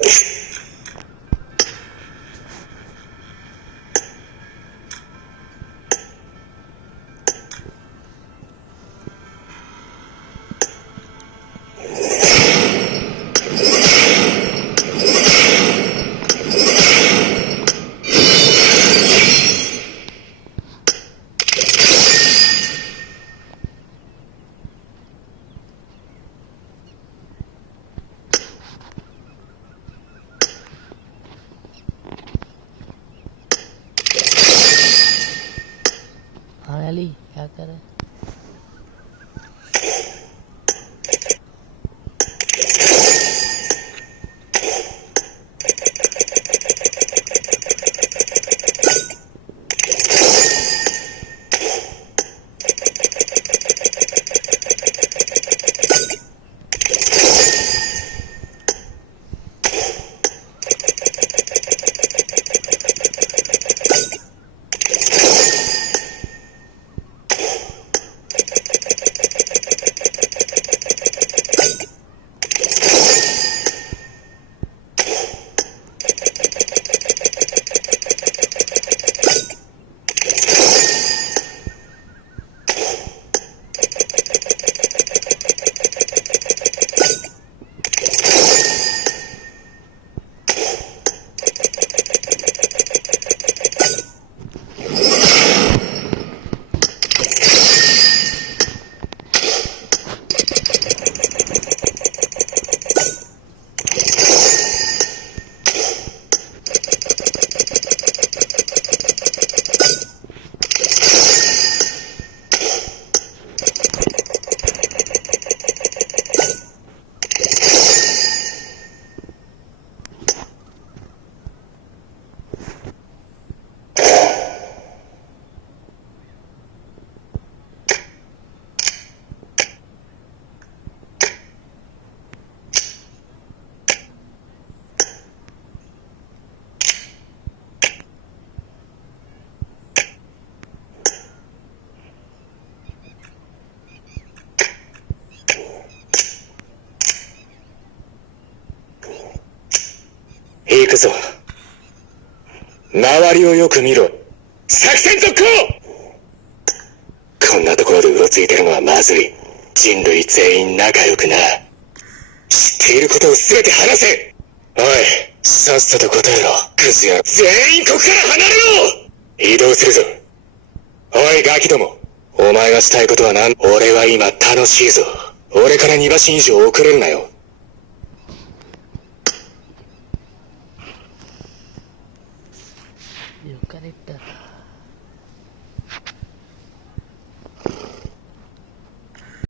हाँ अली क्या कर रहे?行くぞ。周りをよく見ろ。作戦続行。こんなところでうろついてるのはまずい。人類全員仲良くな。知っていることを全て話せ。おい、さっさと答えろ。クズや全員ここから離れろ。移動するぞ。おいガキども、お前がしたいことは何？俺は今楽しいぞ。俺から2馬身以上遅れるなよ。よかれた。